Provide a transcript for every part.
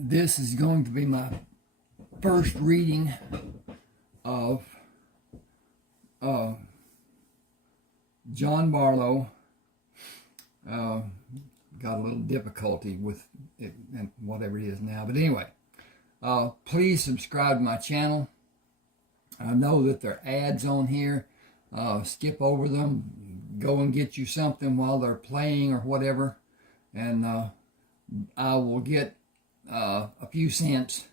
This is going to be my first reading of Jon Bartleaux. Got a little difficulty with it and whatever it is now. But anyway, please subscribe to my channel. I know that there are ads on here. Skip over them. Go and get you something while they're playing or whatever. And I will get a few cents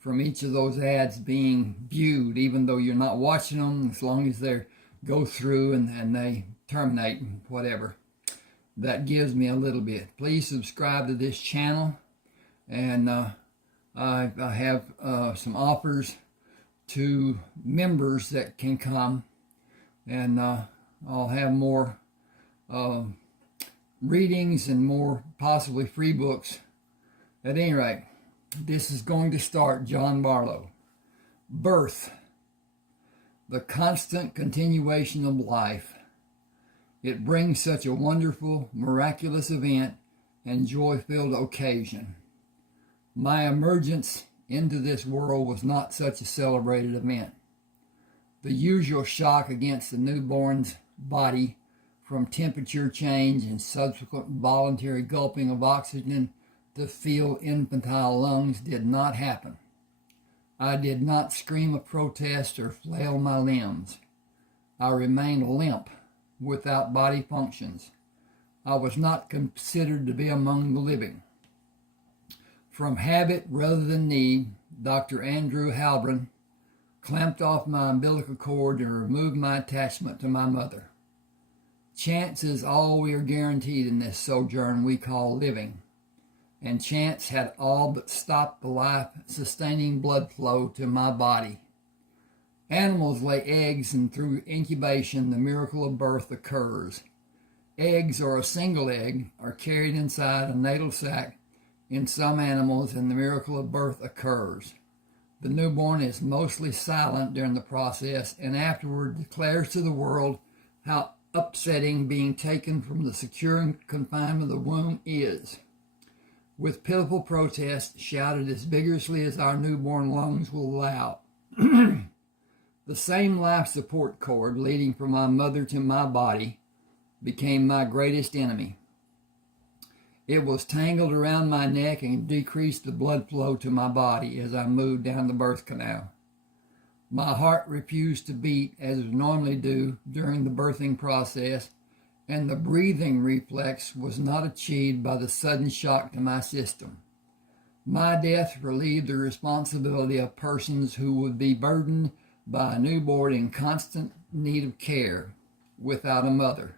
from each of those ads being viewed, even though you're not watching them, as long as they go through and they terminate and whatever. That gives me a little bit. Please subscribe to this channel, and I have some offers to members that can come, and I'll have more readings and more possibly free books. At any rate, this is going to start Jon Bartleaux. Birth, the constant continuation of life. It brings such a wonderful, miraculous event and joy-filled occasion. My emergence into this world was not such a celebrated event. The usual shock against the newborn's body from temperature change and subsequent voluntary gulping of oxygen to fill infantile lungs did not happen. I did not scream a protest or flail my limbs. I remained limp, without body functions. I was not considered to be among the living. From habit rather than need, Dr. Andrew Halbron clamped off my umbilical cord and removed my attachment to my mother. Chance is all we are guaranteed in this sojourn we call living, and chance had all but stopped the life-sustaining blood flow to my body. Animals lay eggs, and through incubation the miracle of birth occurs. Eggs, or a single egg, are carried inside a natal sac in some animals, and the miracle of birth occurs. The newborn is mostly silent during the process, and afterward declares to the world how upsetting being taken from the secure confinement of the womb is. With pitiful protest shouted as vigorously as our newborn lungs will allow. The same life support cord leading from my mother to my body became my greatest enemy. It was tangled around my neck and decreased the blood flow to my body as I moved down the birth canal. My heart refused to beat as it normally do during the birthing process, and the breathing reflex was not achieved by the sudden shock to my system. My death relieved the responsibility of persons who would be burdened by a newborn in constant need of care without a mother.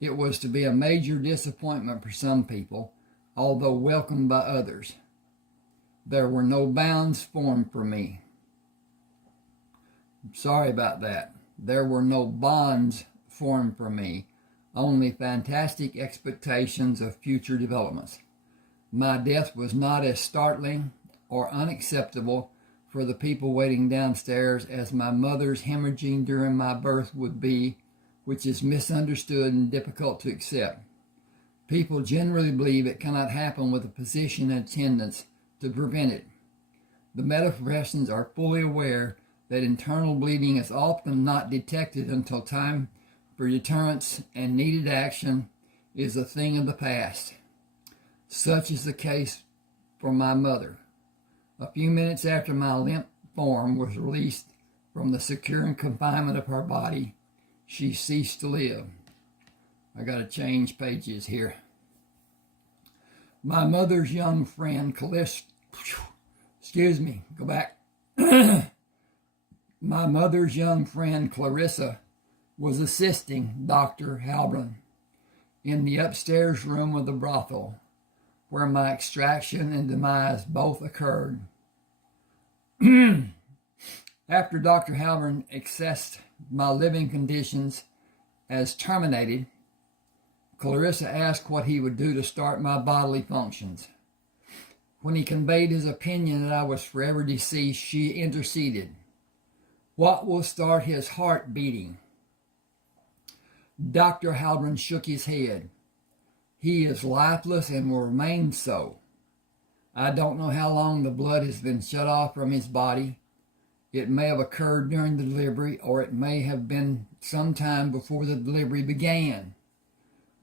It was to be a major disappointment for some people, although welcomed by others. There were no bounds formed for me. Sorry about that. There were no bonds formed for me, only fantastic expectations of future developments. My death was not as startling or unacceptable for the people waiting downstairs as my mother's hemorrhaging during my birth would be, which is misunderstood and difficult to accept. People generally believe it cannot happen with a physician in attendance to prevent it. The medical professions are fully aware that internal bleeding is often not detected until time for deterrence and needed action is a thing of the past. Such is the case for my mother. A few minutes after my limp form was released from the secure confinement of her body, she ceased to live. I got to change pages here. My mother's young friend, My mother's young friend, Clarissa, was assisting Dr. Halbron in the upstairs room of the brothel, where my extraction and demise both occurred. After Dr. Halbron assessed my living conditions as terminated, Clarissa asked what he would do to start my bodily functions. When he conveyed his opinion that I was forever deceased, she interceded. What will start his heart beating? Dr. Halbron shook his head. He is lifeless and will remain so. I don't know how long the blood has been shut off from his body. It may have occurred during the delivery, or it may have been some time before the delivery began.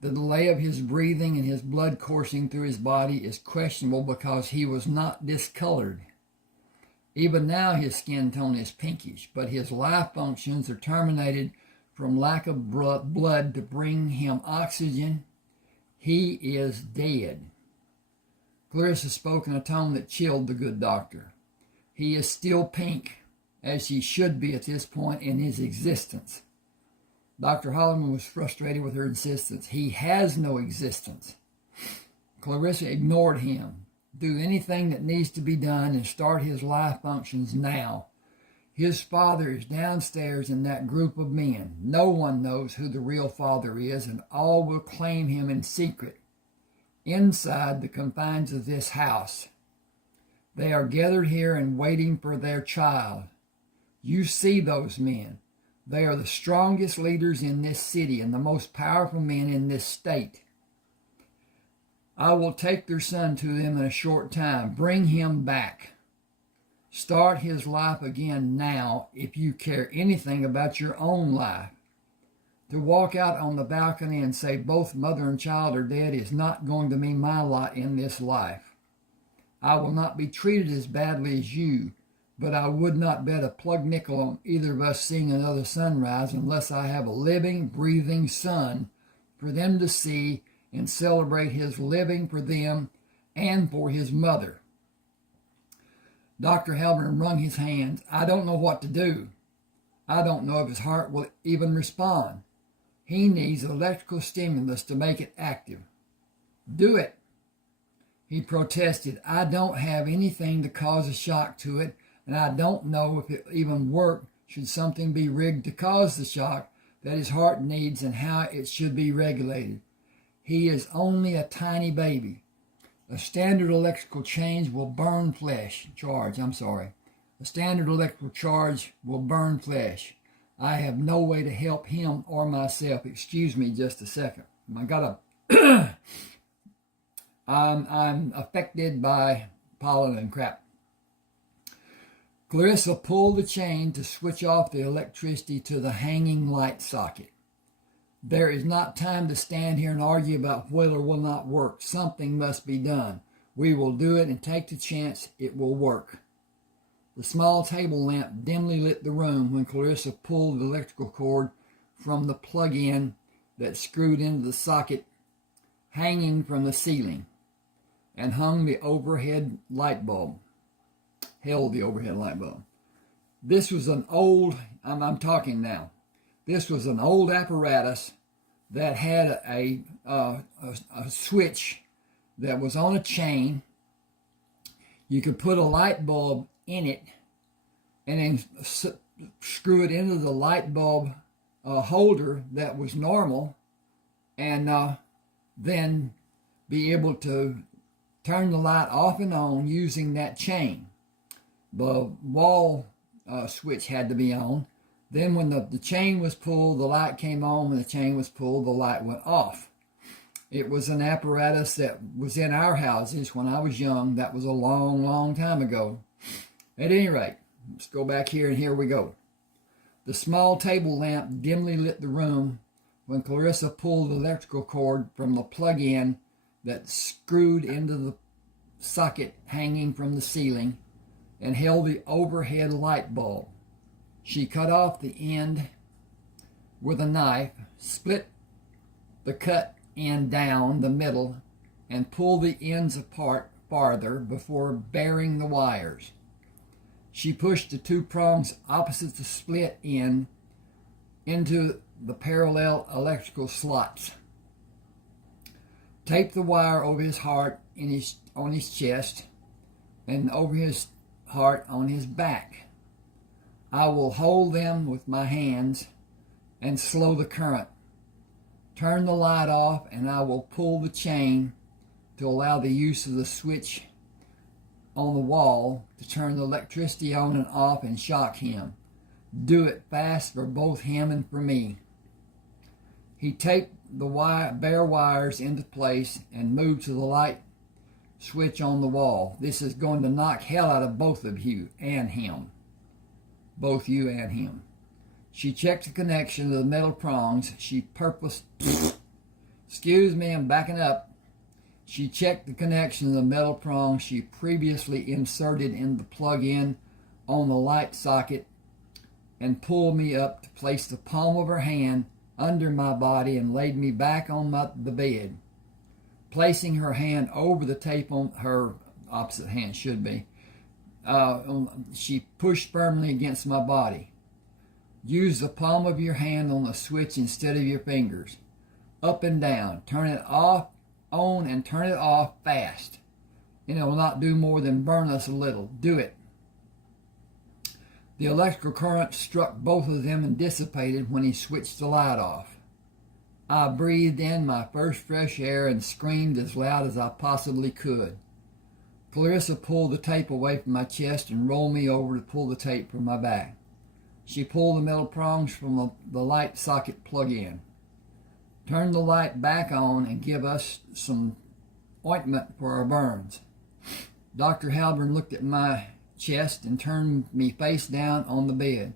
The delay of his breathing and his blood coursing through his body is questionable because he was not discolored. Even now his skin tone is pinkish, but his life functions are terminated from lack of blood to bring him oxygen. He is dead. Clarissa spoke in a tone that chilled the good doctor. He is still pink, as he should be at this point in his existence. Dr. Holloman was frustrated with her insistence. He has no existence. Clarissa ignored him. Do anything that needs to be done and start his life functions now. His father is downstairs in that group of men. No one knows who the real father is, and all will claim him in secret, inside the confines of this house. They are gathered here and waiting for their child. You see those men. They are the strongest leaders in this city and the most powerful men in this state. I will take their son to them in a short time. Bring him back. Start his life again now if you care anything about your own life. To walk out on the balcony and say both mother and child are dead is not going to be my lot in this life. I will not be treated as badly as you, but I would not bet a plug nickel on either of us seeing another sunrise unless I have a living, breathing son for them to see and celebrate his living for them and for his mother. Dr. Halpern wrung his hands. I don't know what to do. I don't know if his heart will even respond. He needs electrical stimulus to make it active. Do it. He protested. I don't have anything to cause a shock to it, and I don't know if it even work should something be rigged to cause the shock that his heart needs and how it should be regulated. He is only a tiny baby. A standard electrical charge will burn flesh. A standard electrical charge will burn flesh. I have no way to help him or myself. Excuse me just a second. I'm affected by pollen and crap. Clarissa pulled the chain to switch off the electricity to the hanging light socket. There is not time to stand here and argue about whether it will not work. Something must be done. We will do it and take the chance it will work. The small table lamp dimly lit the room when Clarissa pulled the electrical cord from the plug-in that screwed into the socket hanging from the ceiling and held the overhead light bulb. This was an old, I'm talking now. This was an old apparatus that had a switch that was on a chain. You could put a light bulb in it and then screw it into the light bulb holder that was normal, and then be able to turn the light off and on using that chain. The wall switch had to be on. Then when the chain was pulled, the light came on. When the chain was pulled, the light went off. It was an apparatus that was in our houses when I was young. That was a long, long time ago. At any rate, let's go back here, and here we go. The small table lamp dimly lit the room when Clarissa pulled the electrical cord from the plug-in that screwed into the socket hanging from the ceiling and held the overhead light bulb. She cut off the end with a knife, split the cut end down the middle, and pulled the ends apart farther before burying the wires. She pushed the two prongs opposite the split end into the parallel electrical slots. Taped the wire over his heart on his chest and over his heart on his back. I will hold them with my hands and slow the current. Turn the light off, and I will pull the chain to allow the use of the switch on the wall to turn the electricity on and off and shock him. Do it fast for both him and for me. He taped the bare wires into place and moved to the light switch on the wall. This is going to knock hell out of both of you and him. Both you and him. She checked the connection to the metal prongs. Excuse me, I'm backing up. She checked the connection to the metal prongs she previously inserted in the plug-in on the light socket and pulled me up to place the palm of her hand under my body and laid me back on the bed. Placing her hand over the tape on her opposite hand should be. She pushed firmly against my body. Use the palm of your hand on the switch instead of your fingers. Up and down. Turn it off, on, and turn it off fast. And it will not do more than burn us a little. Do it. The electrical current struck both of them and dissipated when he switched the light off. I breathed in my first fresh air and screamed as loud as I possibly could. Clarissa pulled the tape away from my chest and rolled me over to pull the tape from my back. She pulled the metal prongs from the light socket plug-in. Turned the light back on and give us some ointment for our burns. Dr. Halburn looked at my chest and turned me face down on the bed.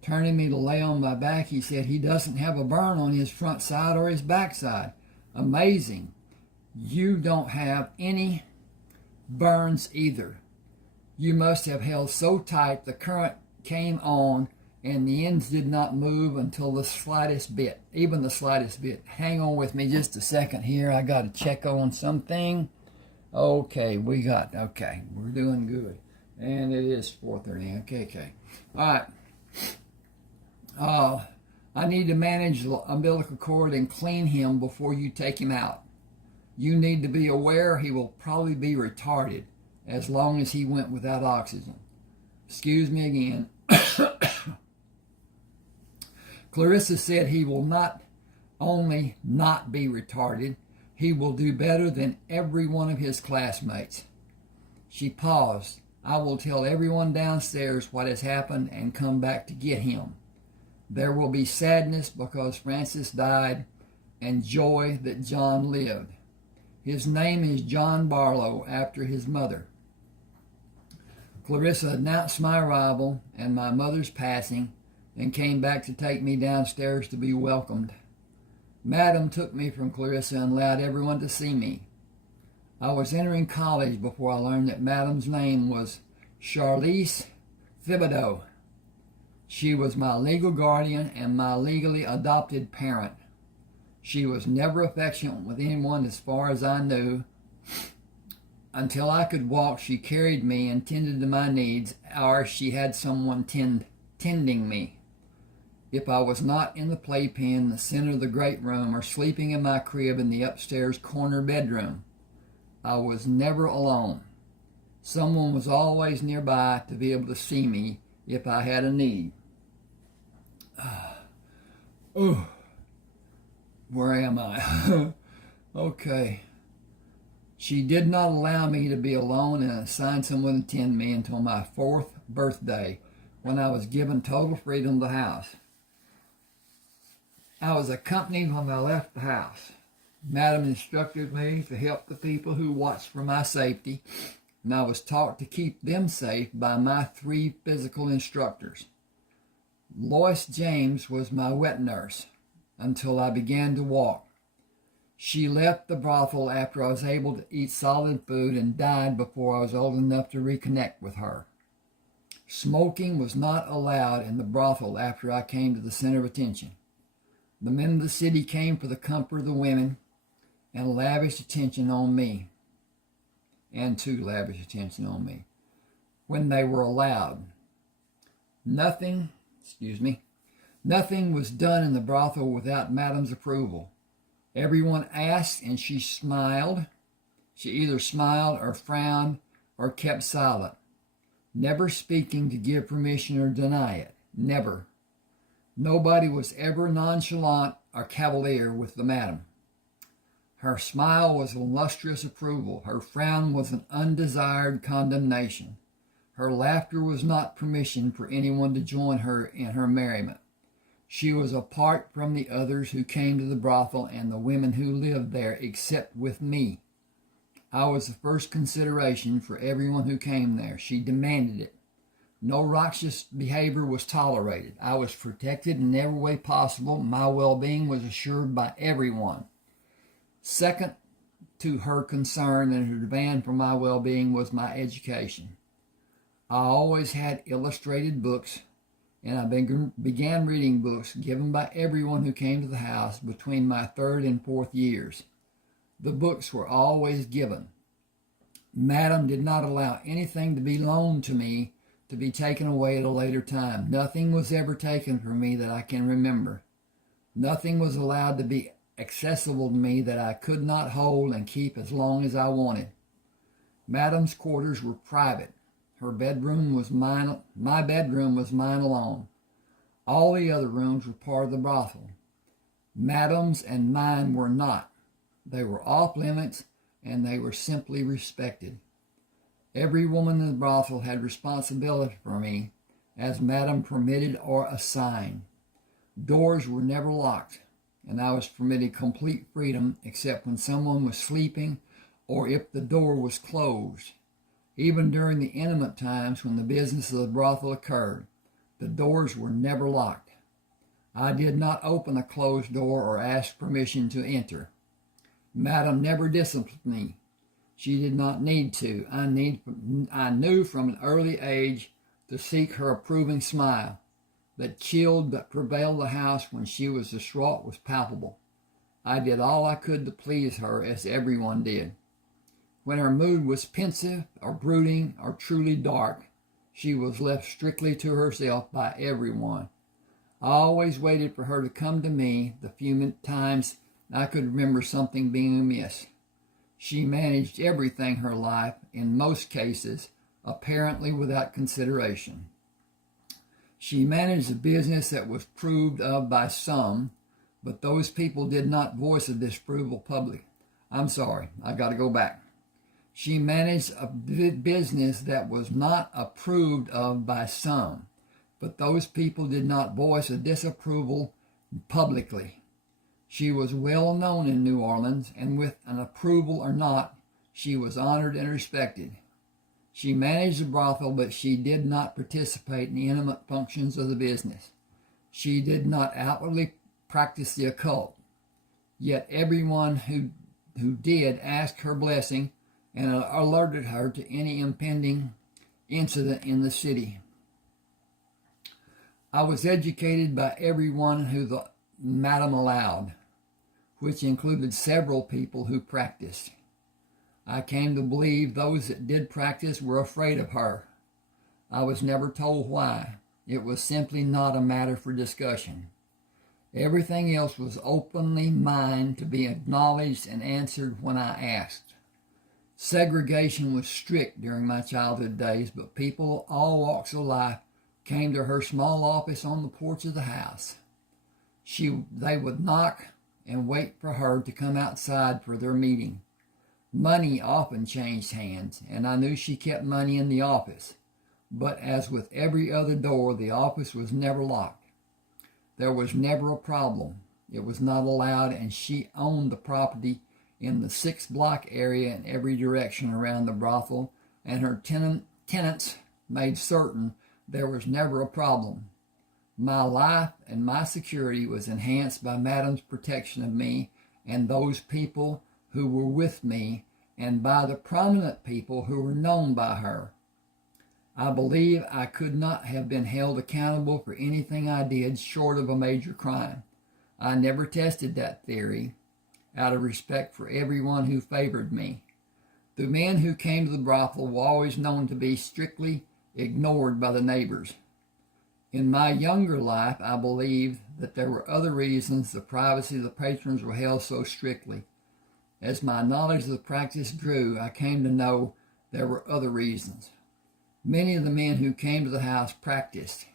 Turning me to lay on my back, he said, "He doesn't have a burn on his front side or his back side. Amazing. You don't have any burns either. You must have held so tight the current came on and the ends did not move until the slightest bit, even the slightest bit." Hang on with me just a second here. I got to check on something. Okay, we're doing good. And it is 4:30. Okay. All right. I need to manage the umbilical cord and clean him before you take him out. You need to be aware he will probably be retarded as long as he went without oxygen. Excuse me again. Clarissa said he will not only not be retarded, he will do better than every one of his classmates. She paused. I will tell everyone downstairs what has happened and come back to get him. There will be sadness because Francis died and joy that John lived. His name is Jon Bartleaux after his mother. Clarissa announced my arrival and my mother's passing and came back to take me downstairs to be welcomed. Madam took me from Clarissa and allowed everyone to see me. I was entering college before I learned that Madam's name was Charlize Thibodeau. She was my legal guardian and my legally adopted parent. She was never affectionate with anyone as far as I knew. Until I could walk, she carried me and tended to my needs, or she had someone tending me. If I was not in the playpen, the center of the great room, or sleeping in my crib in the upstairs corner bedroom, I was never alone. Someone was always nearby to be able to see me if I had a need. Where am I? Okay. She did not allow me to be alone and assigned someone to tend me until my 4th birthday, when I was given total freedom of the house. I was accompanied when I left the house. Madam instructed me to help the people who watched for my safety, and I was taught to keep them safe by my 3 physical instructors. Lois James was my wet nurse until I began to walk. She left the brothel after I was able to eat solid food and died before I was old enough to reconnect with her. Smoking was not allowed in the brothel after I came to the center of attention. The men of the city came for the comfort of the women and lavished attention on me, when they were allowed. Nothing was done in the brothel without Madam's approval. Everyone asked, and she smiled. She either smiled or frowned or kept silent, never speaking to give permission or deny it. Never. Nobody was ever nonchalant or cavalier with the Madam. Her smile was a lustrous approval. Her frown was an undesired condemnation. Her laughter was not permission for anyone to join her in her merriment. She was apart from the others who came to the brothel and the women who lived there, except with me. I was the first consideration for everyone who came there. She demanded it. No raucous behavior was tolerated. I was protected in every way possible. My well-being was assured by everyone. Second to her concern and her demand for my well-being was my education. I always had illustrated books, and I began reading books given by everyone who came to the house between my third and fourth years. The books were always given. Madam did not allow anything to be loaned to me to be taken away at a later time. Nothing was ever taken from me that I can remember. Nothing was allowed to be accessible to me that I could not hold and keep as long as I wanted. Madam's quarters were private. Her bedroom was mine. My bedroom was mine alone. All the other rooms were part of the brothel. Madam's and mine were not. They were off limits, and they were simply respected. Every woman in the brothel had responsibility for me, as Madam permitted or assigned. Doors were never locked, and I was permitted complete freedom except when someone was sleeping or if the door was closed. Even during the intimate times when the business of the brothel occurred, the doors were never locked. I did not open a closed door or ask permission to enter. Madam never disciplined me. She did not need to. I knew from an early age to seek her approving smile. That chill that prevailed the house when she was distraught was palpable. I did all I could to please her, as everyone did. When her mood was pensive or brooding or truly dark, she was left strictly to herself by everyone. I always waited for her to come to me the few times I could remember something being amiss. She managed everything her life, in most cases, apparently without consideration. She managed a business that was approved of by some, but those people did not voice a disapproval publicly. I got to go back. She managed a business that was not approved of by some, but those people did not voice a disapproval publicly. She was well known in New Orleans, and with an approval or not, she was honored and respected. She managed the brothel, but she did not participate in the intimate functions of the business. She did not outwardly practice the occult. Yet everyone who did asked her blessing and alerted her to any impending incident in the city. I was educated by everyone who the Madam allowed, which included several people who practiced. I came to believe those that did practice were afraid of her. I was never told why. It was simply not a matter for discussion. Everything else was openly mine to be acknowledged and answered when I asked. Segregation was strict during my childhood days, but people of all walks of life came to her small office on the porch of the house. They would knock and wait for her to come outside for their meeting. Money often changed hands, and I knew she kept money in the office. But as with every other door, the office was never locked. There was never a problem. It was not allowed, and she owned the property in the 6-block area in every direction around the brothel, and her tenants made certain there was never a problem. My life and my security was enhanced by Madam's protection of me and those people who were with me, and by the prominent people who were known by her. I believe I could not have been held accountable for anything I did short of a major crime. I never tested that theory, out of respect for everyone who favored me. The men who came to the brothel were always known to be strictly ignored by the neighbors. In my younger life, I believed that there were other reasons the privacy of the patrons were held so strictly. As my knowledge of the practice grew, I came to know there were other reasons. Many of the men who came to the house practiced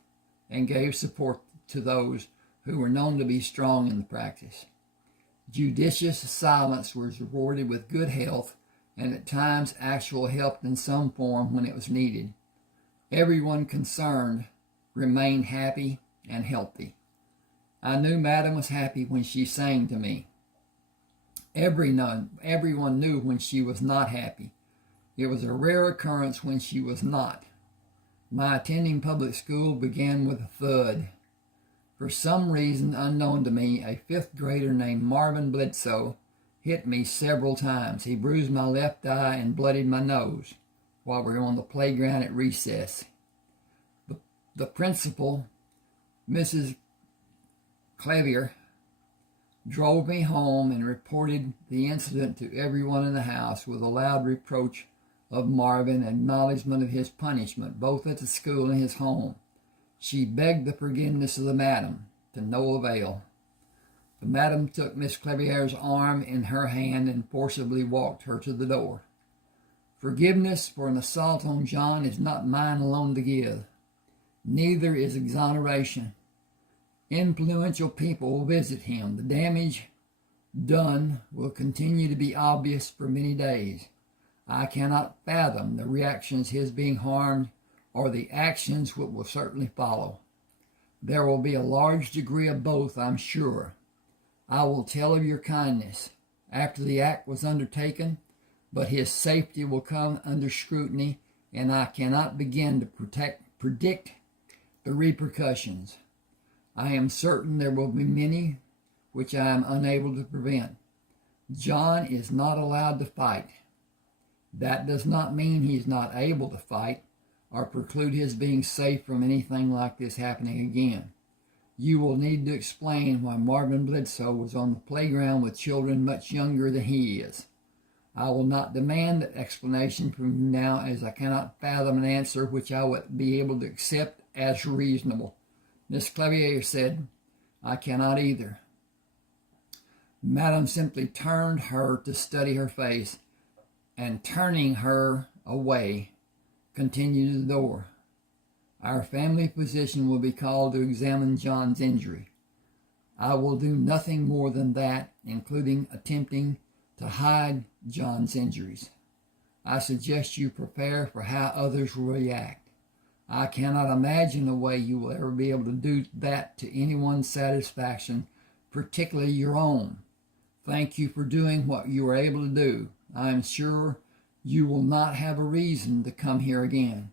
and gave support to those who were known to be strong in the practice. Judicious silence was rewarded with good health, and at times actual help in some form when it was needed. Everyone concerned remained happy and healthy. I knew Madam was happy when she sang to me. Everyone knew when she was not happy. It was a rare occurrence when she was not. My attending public school began with a thud. For some reason unknown to me, a fifth grader named Marvin Bledsoe hit me several times. He bruised my left eye and bloodied my nose while we were on the playground at recess. The principal, Mrs. Clavier, drove me home and reported the incident to everyone in the house with a loud reproach of Marvin and acknowledgement of his punishment, both at the school and his home. She begged the forgiveness of the madam, to no avail. The madam took Miss Clavier's arm in her hand and forcibly walked her to the door. Forgiveness for an assault on John is not mine alone to give. Neither is exoneration. Influential people will visit him. The damage done will continue to be obvious for many days. I cannot fathom the reactions his being harmed or the actions which will certainly follow. There will be a large degree of both, I'm sure. I will tell of your kindness after the act was undertaken, but his safety will come under scrutiny, and I cannot begin to predict the repercussions. I am certain there will be many which I am unable to prevent. John is not allowed to fight. That does not mean he is not able to fight or preclude his being safe from anything like this happening again. You will need to explain why Marvin Bledsoe was on the playground with children much younger than he is. I will not demand that explanation from you now, as I cannot fathom an answer which I would be able to accept as reasonable. Miss Clavier said, I cannot either. Madam simply turned her to study her face, and turning her away, continued to the door. Our family physician will be called to examine John's injury. I will do nothing more than that, including attempting to hide John's injuries. I suggest you prepare for how others will react. I cannot imagine a way you will ever be able to do that to anyone's satisfaction, particularly your own. Thank you for doing what you were able to do. I am sure you will not have a reason to come here again.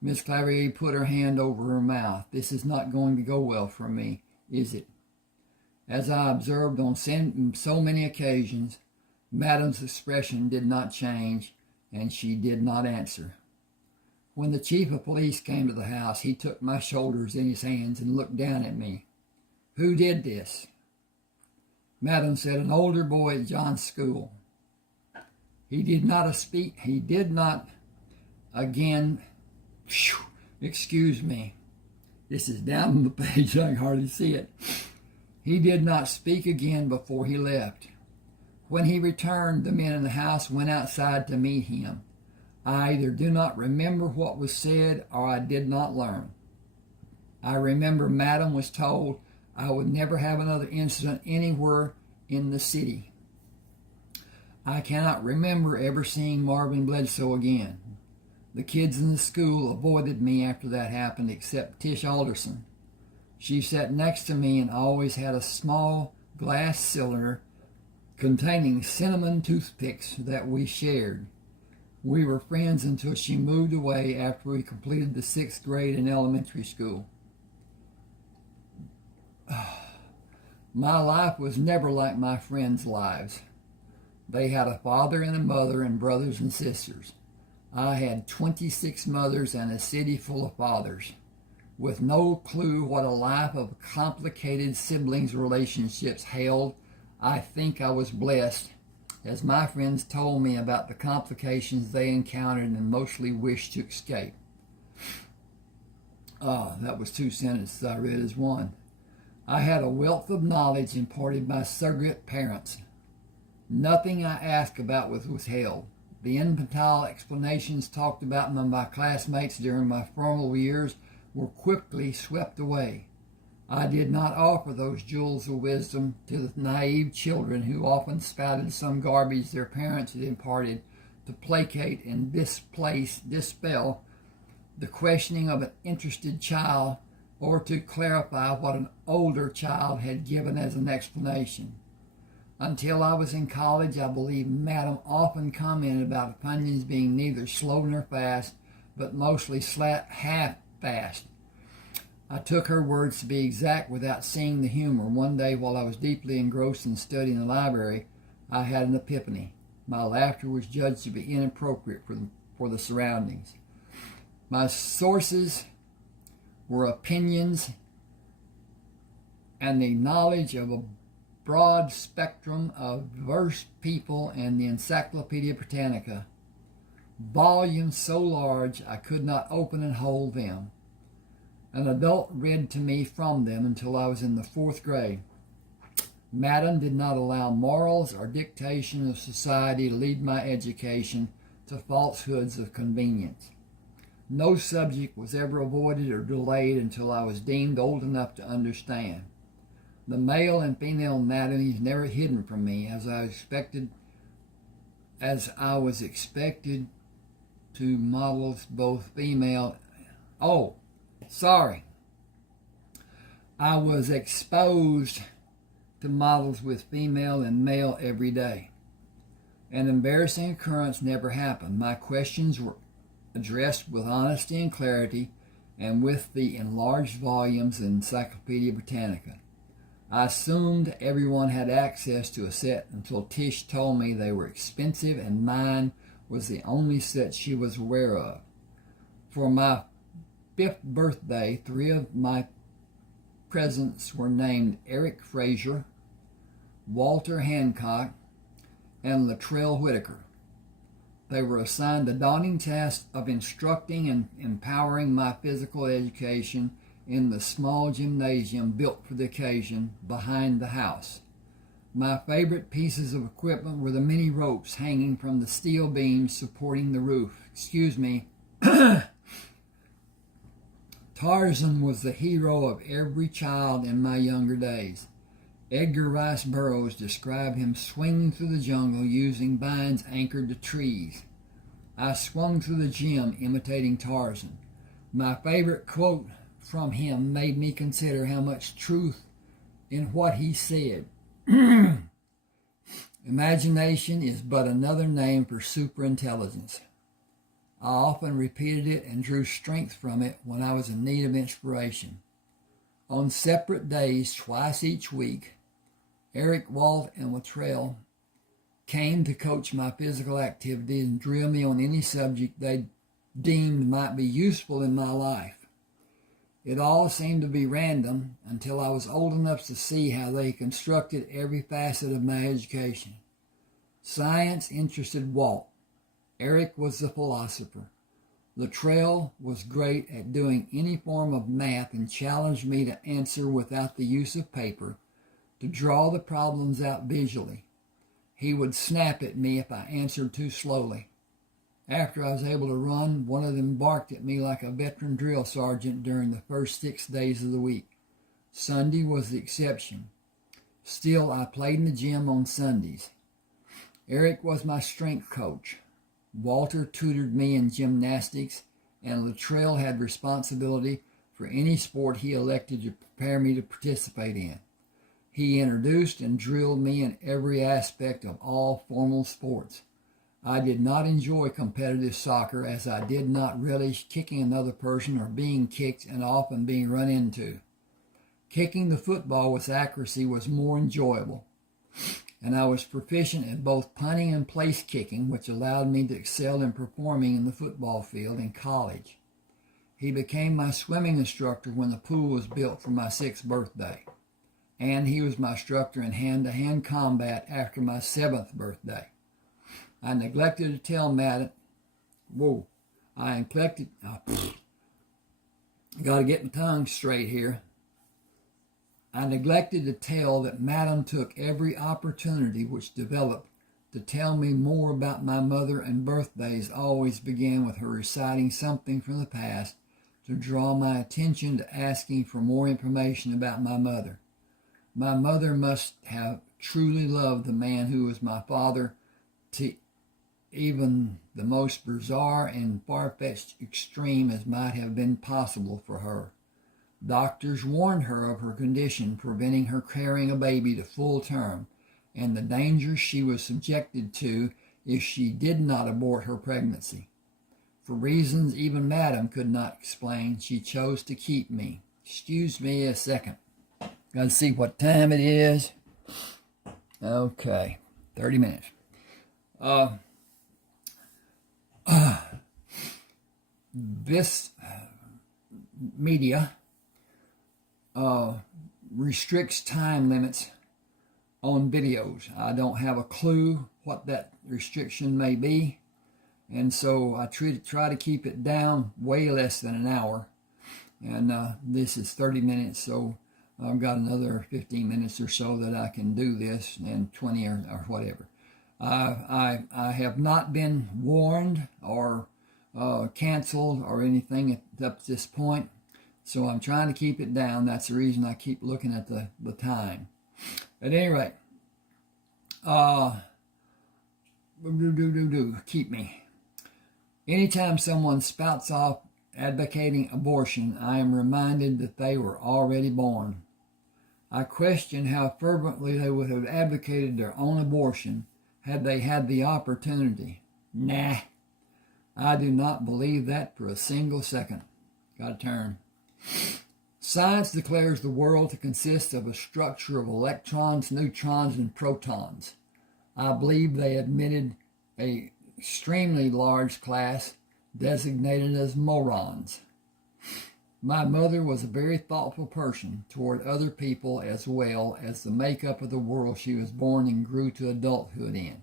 Miss Clavier put her hand over her mouth. This is not going to go well for me, is it? As I observed on so many occasions, Madam's expression did not change, and she did not answer. When the chief of police came to the house, he took my shoulders in his hands and looked down at me. Who did this? Madam said, an older boy at John's school. He did not again, excuse me. This is down on the page, I can hardly see it. He did not speak again before he left. When he returned, the men in the house went outside to meet him. I either do not remember what was said or I did not learn. I remember Madam was told I would never have another incident anywhere in the city. I cannot remember ever seeing Marvin Bledsoe again. The kids in the school avoided me after that happened, except Tish Alderson. She sat next to me and always had a small glass cylinder containing cinnamon toothpicks that we shared. We were friends until she moved away after we completed the 6th grade in elementary school. My life was never like my friends' lives. They had a father and a mother and brothers and sisters. I had 26 mothers and a city full of fathers. With no clue what a life of complicated siblings relationships held, I think I was blessed, as my friends told me about the complications they encountered and mostly wished to escape. That was 2 sentences I read as one. I had a wealth of knowledge imparted by surrogate parents. Nothing I asked about was withheld. The infantile explanations talked about by my classmates during my formal years were quickly swept away. I did not offer those jewels of wisdom to the naive children who often spouted some garbage their parents had imparted to placate and dispel the questioning of an interested child or to clarify what an older child had given as an explanation. Until I was in college, I believe Madam often commented about opinions being neither slow nor fast, but mostly half-fast. I took her words to be exact without seeing the humor. One day, while I was deeply engrossed in studying the library, I had an epiphany. My laughter was judged to be inappropriate for the surroundings. My sources were opinions and the knowledge of a broad spectrum of diverse people and the Encyclopedia Britannica, volumes so large I could not open and hold them. An adult read to me from them until I was in the 4th grade. Madam did not allow morals or dictation of society to lead my education to falsehoods of convenience. No subject was ever avoided or delayed until I was deemed old enough to understand. The male and female anatomies never hidden from me, as I was expected to models both female. I was exposed to models with female and male every day. An embarrassing occurrence never happened. My questions were addressed with honesty and clarity, and with the enlarged volumes of Encyclopedia Britannica. I assumed everyone had access to a set until Tish told me they were expensive and mine was the only set she was aware of. For my 5th birthday, 3 of my presents were named Eric Fraser, Walter Hancock, and Latrell Whitaker. They were assigned the daunting task of instructing and empowering my physical education in the small gymnasium built for the occasion behind the house. My favorite pieces of equipment were the many ropes hanging from the steel beams supporting the roof. Tarzan was the hero of every child in my younger days. Edgar Rice Burroughs described him swinging through the jungle using vines anchored to trees. I swung through the gym imitating Tarzan. My favorite quote from him made me consider how much truth in what he said. Imagination is but another name for superintelligence. I often repeated it and drew strength from it when I was in need of inspiration. On separate days, twice each week, Eric, Walt, and Latrell came to coach my physical activity and drill me on any subject they deemed might be useful in my life. It all seemed to be random until I was old enough to see how they constructed every facet of my education. Science interested Walt. Eric was the philosopher. Latrell was great at doing any form of math and challenged me to answer without the use of paper, to draw the problems out visually. He would snap at me if I answered too slowly. After I was able to run, one of them barked at me like a veteran drill sergeant during the first 6 days of the week. Sunday was the exception. Still, I played in the gym on Sundays. Eric was my strength coach. Walter tutored me in gymnastics, and Latrell had responsibility for any sport he elected to prepare me to participate in. He introduced and drilled me in every aspect of all formal sports. I did not enjoy competitive soccer, as I did not relish kicking another person or being kicked and often being run into. Kicking the football with accuracy was more enjoyable, and I was proficient at both punting and place kicking, which allowed me to excel in performing in the football field in college. He became my swimming instructor when the pool was built for my 6th birthday, and he was my instructor in hand-to-hand combat after my 7th birthday. I neglected to tell Madam, gotta get my tongue straight here. I neglected to tell that Madam took every opportunity which developed to tell me more about my mother, and birthdays always began with her reciting something from the past to draw my attention to asking for more information about my mother. My mother must have truly loved the man who was my father to even the most bizarre and far-fetched extreme as might have been possible for her. Doctors warned her of her condition, preventing her carrying a baby to full term, and the dangers she was subjected to if she did not abort her pregnancy. For reasons even Madam could not explain, she chose to keep me. Excuse me a second. Gotta see what time it is. Okay, 30 minutes. This media restricts time limits on videos. I don't have a clue what that restriction may be, and so I try to keep it down way less than an hour. And this is 30 minutes, so I've got another 15 minutes or so that I can do this, and 20 or whatever. I have not been warned or canceled or anything up to this point, so I'm trying to keep it down. That's the reason I keep looking at the time. At any rate, keep me. Anytime someone spouts off advocating abortion, I am reminded that they were already born. I question how fervently they would have advocated their own abortion had they had the opportunity. Nah, I do not believe that for a single second. Got to turn. Science declares the world to consist of a structure of electrons, neutrons, and protons. I believe they admitted an extremely large class designated as morons. My mother was a very thoughtful person toward other people as well as the makeup of the world she was born and grew to adulthood in.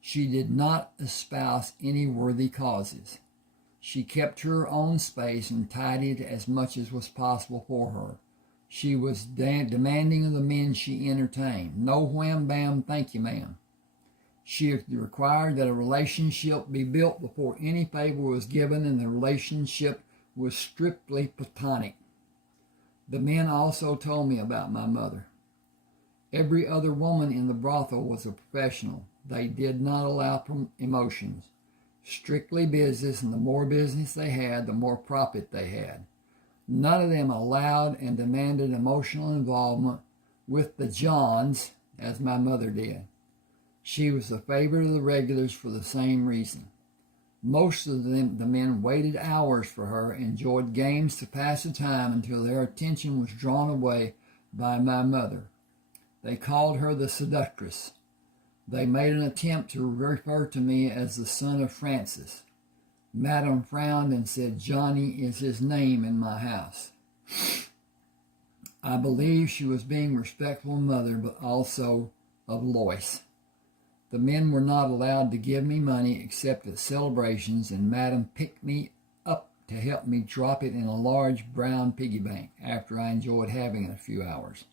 She did not espouse any worthy causes. She kept to her own space and tidied as much as was possible for her. She was demanding of the men she entertained. No wham bam, thank you, ma'am. She required that a relationship be built before any favor was given, and the relationship was strictly platonic. The men also told me about my mother. Every other woman in the brothel was a professional. They did not allow emotions. Strictly business, and the more business they had, the more profit they had. None of them allowed and demanded emotional involvement with the Johns, as my mother did. She was the favorite of the regulars for the same reason. Most of the men waited hours for her, enjoyed games to pass the time until their attention was drawn away by my mother. They called her the seductress. They made an attempt to refer to me as the son of Francis. Madam frowned and said, "Johnny is his name in my house." I believe she was being respectful mother, but also of Lois. The men were not allowed to give me money except at celebrations, and Madam picked me up to help me drop it in a large brown piggy bank after I enjoyed having it a few hours.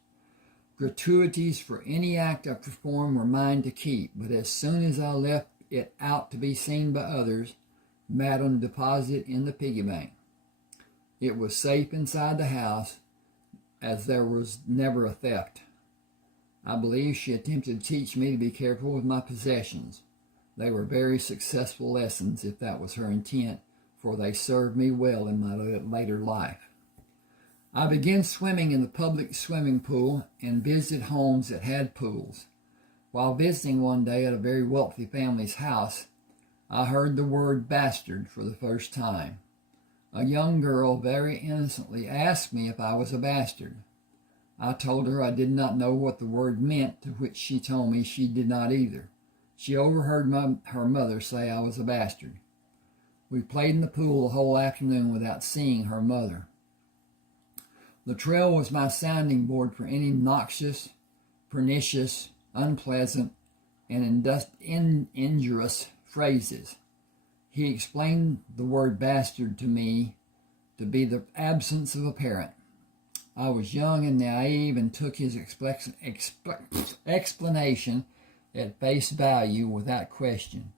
Gratuities for any act I performed were mine to keep, but as soon as I left it out to be seen by others, Madam deposited it in the piggy bank. It was safe inside the house, as there was never a theft. I believe she attempted to teach me to be careful with my possessions. They were very successful lessons, if that was her intent, for they served me well in my later life. I began swimming in the public swimming pool and visited homes that had pools. While visiting one day at a very wealthy family's house, I heard the word bastard for the first time. A young girl very innocently asked me if I was a bastard. I told her I did not know what the word meant, to which she told me she did not either. She overheard her mother say I was a bastard. We played in the pool the whole afternoon without seeing her mother. The trail was my sounding board for any noxious, pernicious, unpleasant, and injurious phrases. He explained the word bastard to me to be the absence of a parent. I was young and naive and took his explanation at face value without question.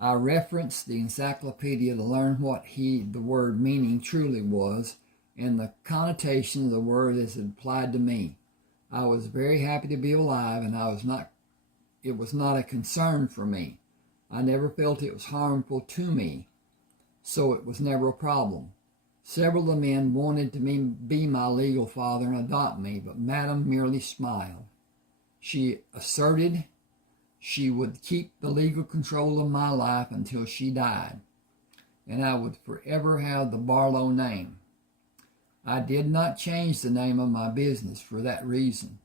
I referenced the encyclopedia to learn what the word meaning truly was and the connotation of the word as it applied to me. I was very happy to be alive, and it was not a concern for me. I never felt it was harmful to me, so it was never a problem. Several of the men wanted to be my legal father and adopt me, but Madam merely smiled. She asserted she would keep the legal control of my life until she died, and I would forever have the Bartleaux name. I did not change the name of my business for that reason.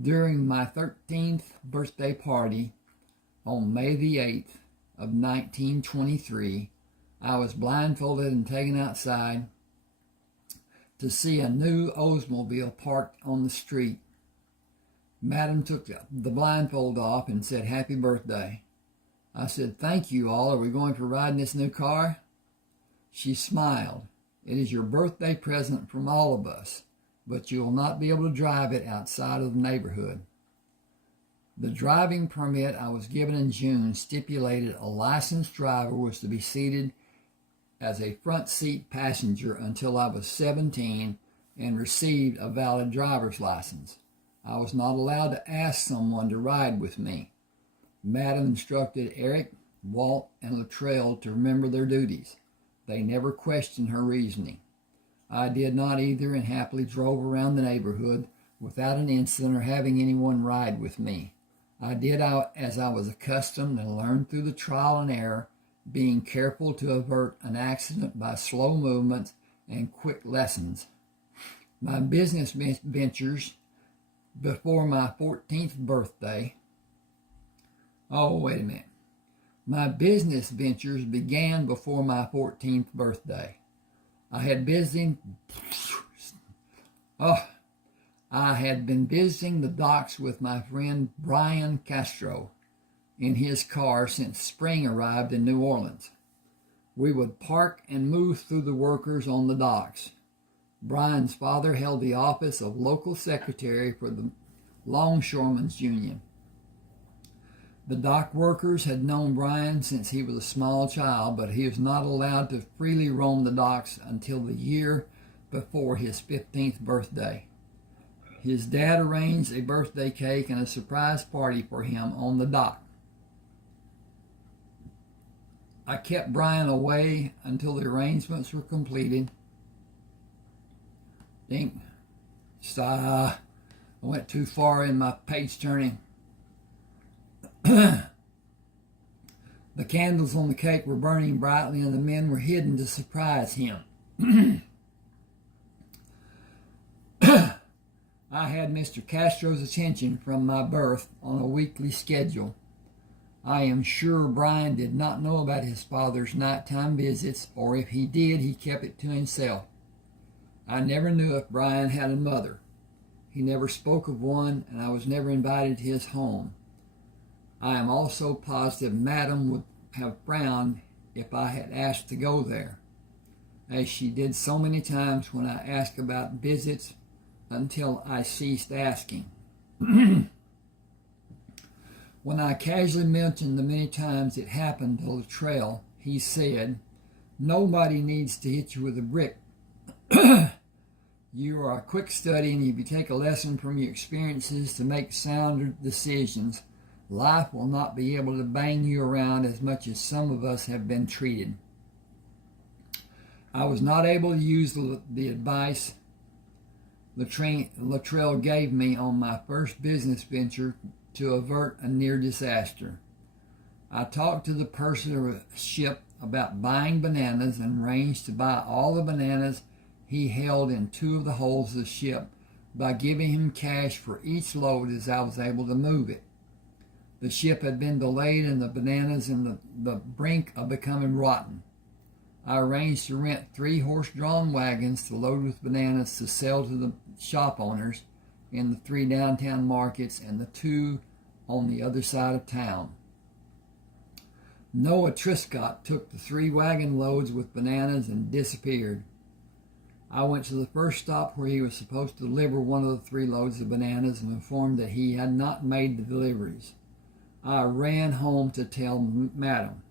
During my 13th birthday party on May the 8th of 1923, I was blindfolded and taken outside to see a new Oldsmobile parked on the street. Madam took the blindfold off and said, "Happy birthday." I said, "Thank you all. Are we going for a ride in this new car?" She smiled. "It is your birthday present from all of us, but you will not be able to drive it outside of the neighborhood." The driving permit I was given in June stipulated a licensed driver was to be seated as a front seat passenger until I was 17 and received a valid driver's license. I was not allowed to ask someone to ride with me. Madam instructed Eric, Walt, and Luttrell to remember their duties. They never questioned her reasoning. I did not either, and happily drove around the neighborhood without an incident or having anyone ride with me. I did as I was accustomed and learned through the trial and error, being careful to avert an accident by slow movements and quick lessons. My business ventures before my 14th birthday. My business ventures began before my 14th birthday. I had been visiting the docks with my friend Brian Castro in his car since spring arrived in New Orleans. We would park and move through the workers on the docks. Brian's father held the office of local secretary for the Longshoremen's Union. The dock workers had known Brian since he was a small child, but he was not allowed to freely roam the docks until the year before his 15th birthday. His dad arranged a birthday cake and a surprise party for him on the dock. I kept Brian away until the arrangements were completed. I went too far in my page turning. The candles on the cake were burning brightly, and the men were hidden to surprise him. I had Mr. Castro's attention from my birth on a weekly schedule. I am sure Brian did not know about his father's nighttime visits, or if he did, he kept it to himself. I never knew if Brian had a mother. He never spoke of one, and I was never invited to his home. I am also positive Madam would have frowned if I had asked to go there, as she did so many times when I asked about visits until I ceased asking. When I casually mentioned the many times it happened to Luttrell, he said, "Nobody needs to hit you with a brick. You are a quick study, and if you take a lesson from your experiences to make sounder decisions, life will not be able to bang you around as much as some of us have been treated." I was not able to use the advice Luttrell gave me on my first business venture to avert a near disaster. I talked to the purser of a ship about buying bananas and arranged to buy all the bananas he held in two of the holds of the ship by giving him cash for each load as I was able to move it. The ship had been delayed and the bananas in the brink of becoming rotten. I arranged to rent 3 horse-drawn wagons to load with bananas to sell to the shop owners in the 3 downtown markets and the 2 on the other side of town. Noah Triscott took the 3 wagon loads with bananas and disappeared. I went to the first stop where he was supposed to deliver one of the 3 loads of bananas and informed that he had not made the deliveries. I ran home to tell Madam.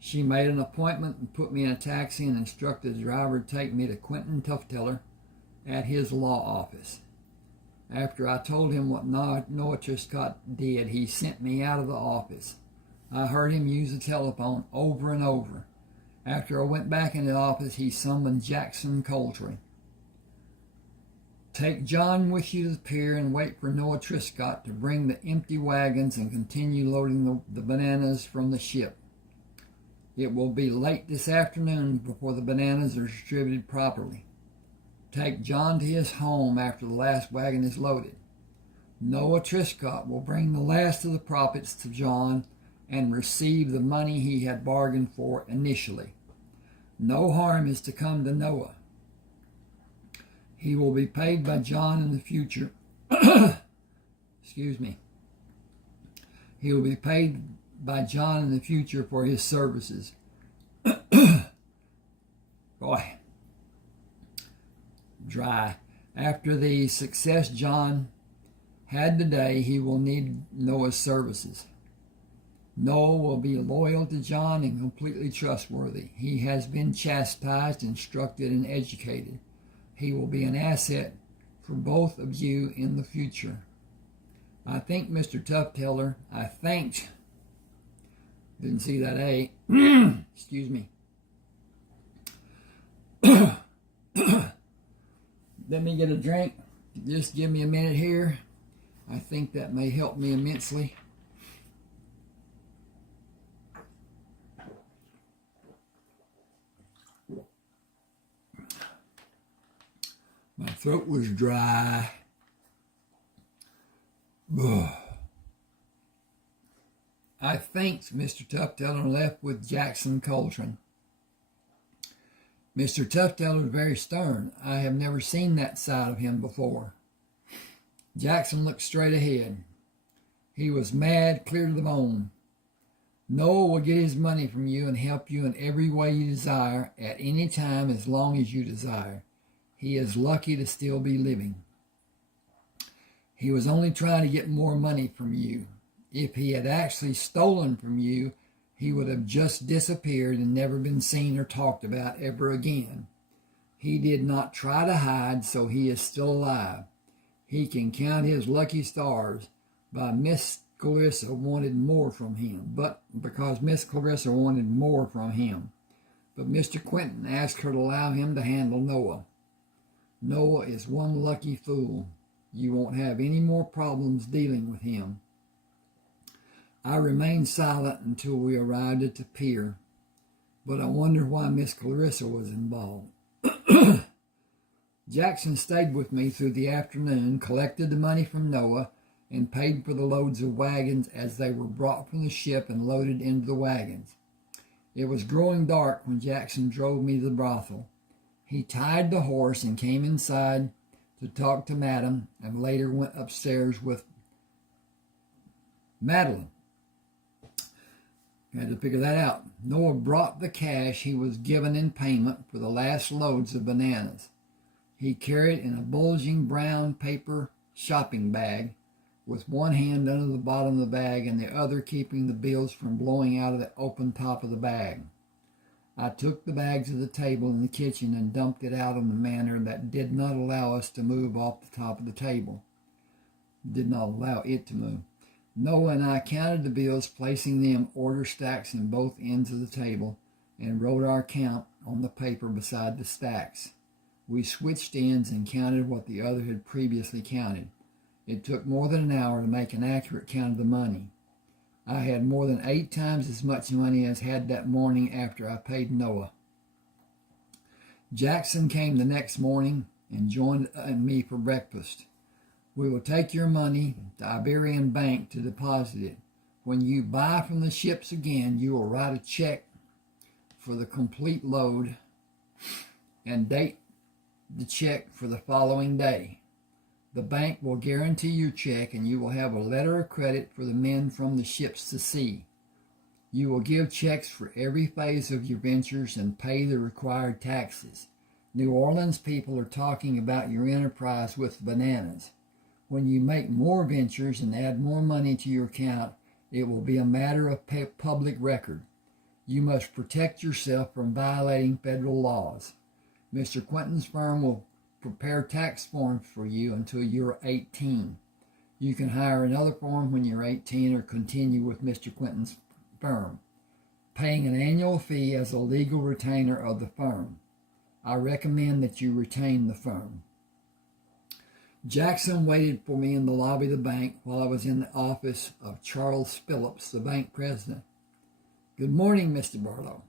She made an appointment and put me in a taxi and instructed the driver to take me to Quentin Tufteller at his law office. After I told him what Noah Triscott did, he sent me out of the office. I heard him use the telephone over and over. After I went back in the office, he summoned Jackson Coltrane. Take John with you to the pier and wait for Noah Triscott to bring the empty wagons and continue loading the bananas from the ship. It will be late this afternoon before the bananas are distributed properly. Take John to his home after the last wagon is loaded. Noah Triscott will bring the last of the profits to John and receive the money he had bargained for initially. No harm is to come to Noah. He will be paid by John in the future. Excuse me. He will be paid by John in the future for his services. Boy. Dry. After the success John had today, he will need Noah's services. Noah will be loyal to John and completely trustworthy. He has been chastised, instructed, and educated. He will be an asset for both of you in the future. I think Mr. Tufteller, didn't see that A. Excuse me. Let me get a drink. Just give me a minute here. I think that may help me immensely. My throat was dry. I think Mr. Tufteller left with Jackson Coltrane. Mr. Tufteller is very stern. I have never seen that side of him before. Jackson looked straight ahead. He was mad clear to the bone. Noah will get his money from you and help you in every way you desire at any time as long as you desire. He is lucky to still be living. He was only trying to get more money from you. If he had actually stolen from you, he would have just disappeared and never been seen or talked about ever again. He did not try to hide, so he is still alive. He can count his lucky stars by Miss Clarissa wanted more from him, but because Miss Clarissa wanted more from him. But Mr. Quentin asked her to allow him to handle Noah. Noah is one lucky fool. You won't have any more problems dealing with him. I remained silent until we arrived at the pier, but I wondered why Miss Clarissa was involved. Jackson stayed with me through the afternoon, collected the money from Noah, and paid for the loads of wagons as they were brought from the ship and loaded into the wagons. It was growing dark when Jackson drove me to the brothel. He tied the horse and came inside to talk to Madam, and later went upstairs with Madeline. I had to figure that out. Noah brought the cash he was given in payment for the last loads of bananas. He carried in a bulging brown paper shopping bag, with one hand under the bottom of the bag and the other keeping the bills from blowing out of the open top of the bag. I took the bag to the table in the kitchen and dumped it out in a manner that did not allow us to move off the top of the table. Did not allow it to move. Noah and I counted the bills, placing them order stacks in both ends of the table, and wrote our count on the paper beside the stacks. We switched ends and counted what the other had previously counted. It took more than an hour to make an accurate count of the money. I had more than 8 times as much money as had that morning after I paid Noah. Jackson came the next morning and joined me for breakfast. We will take your money to Iberian Bank to deposit it. When you buy from the ships again, you will write a check for the complete load and date the check for the following day. The bank will guarantee your check, and you will have a letter of credit for the men from the ships to see. You will give checks for every phase of your ventures and pay the required taxes. New Orleans people are talking about your enterprise with bananas. When you make more ventures and add more money to your account, it will be a matter of public record. You must protect yourself from violating federal laws. Mr. Quentin's firm will prepare tax forms for you until you're 18. You can hire another firm when you're 18 or continue with Mr. Quentin's firm, paying an annual fee as a legal retainer of the firm. I recommend that you retain the firm. Jackson waited for me in the lobby of the bank while I was in the office of Charles Phillips, the bank president. "Good morning, Mr. Bartleaux.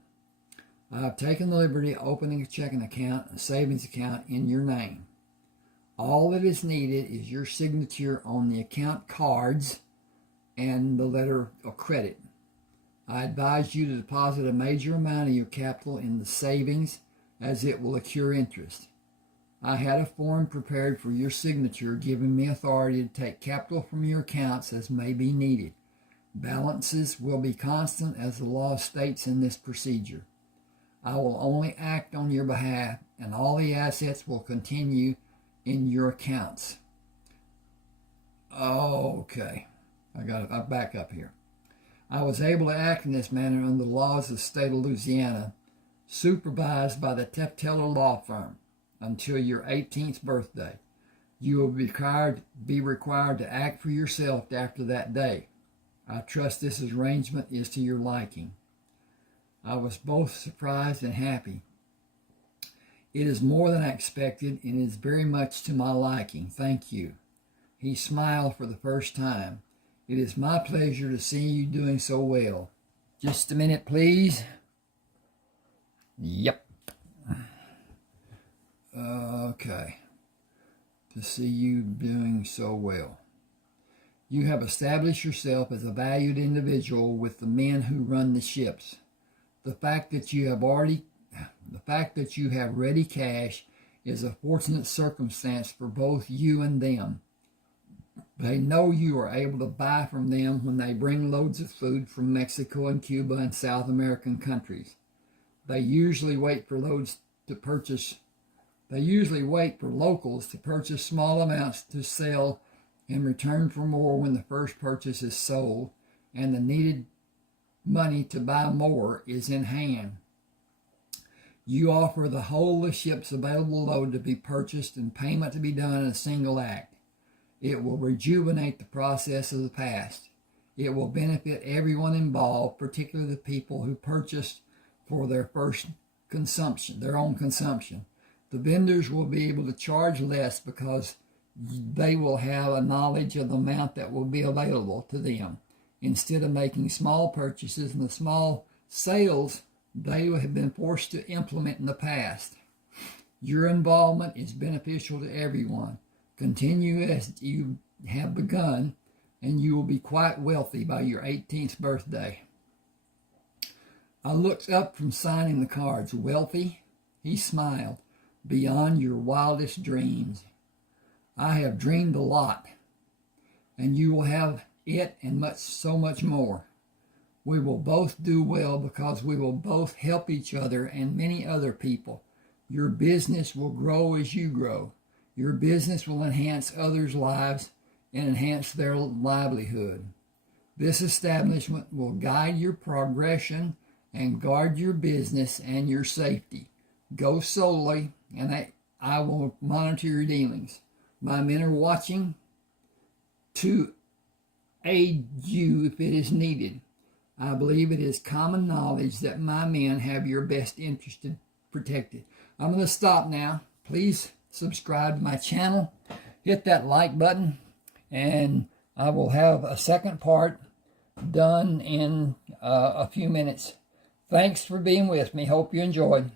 I have taken the liberty of opening a checking account and savings account in your name. All that is needed is your signature on the account cards and the letter of credit. I advise you to deposit a major amount of your capital in the savings, as it will accrue interest. I had a form prepared for your signature giving me authority to take capital from your accounts as may be needed. Balances will be constant as the law states in this procedure. I will only act on your behalf, and all the assets will continue in your accounts." Okay, I'll back up here. I was able to act in this manner under the laws of the state of Louisiana, supervised by the Tefteller Law Firm, until your 18th birthday. You will be required to act for yourself after that day. I trust this arrangement is to your liking." I was both surprised and happy. "It is more than I expected, and it is very much to my liking. Thank you." He smiled for the first time. "It is my pleasure to see you doing so well." Just a minute, please. Yep. Okay. "To see you doing so well. You have established yourself as a valued individual with the men who run the ships. The fact that you have ready cash is a fortunate circumstance for both you and them. They know you are able to buy from them when they bring loads of food from Mexico and Cuba and South American countries. They usually wait for locals to purchase small amounts to sell in return for more when the first purchase is sold and the needed money to buy more is in hand. You offer the whole of the ship's available load to be purchased and payment to be done in a single act. It will rejuvenate the process of the past. It will benefit everyone involved, particularly the people who purchased for their own consumption. The vendors will be able to charge less because they will have a knowledge of the amount that will be available to them, instead of making small purchases and the small sales they have been forced to implement in the past. Your involvement is beneficial to everyone. Continue as you have begun, and you will be quite wealthy by your 18th birthday." I looked up from signing the cards. "Wealthy?" He smiled. "Beyond your wildest dreams. I have dreamed a lot, and you will have it and so much more. We will both do well because we will both help each other and many other people. Your business will grow as you grow. Your business will enhance others' lives and enhance their livelihood. This establishment will guide your progression and guard your business and your safety. Go solely, and I will monitor your dealings. My men are watching to aid you if it is needed. I believe it is common knowledge that my men have your best interest protected." I'm going to stop now. Please subscribe to my channel. Hit that like button, and I will have a second part done in a few minutes. Thanks for being with me. Hope you enjoyed.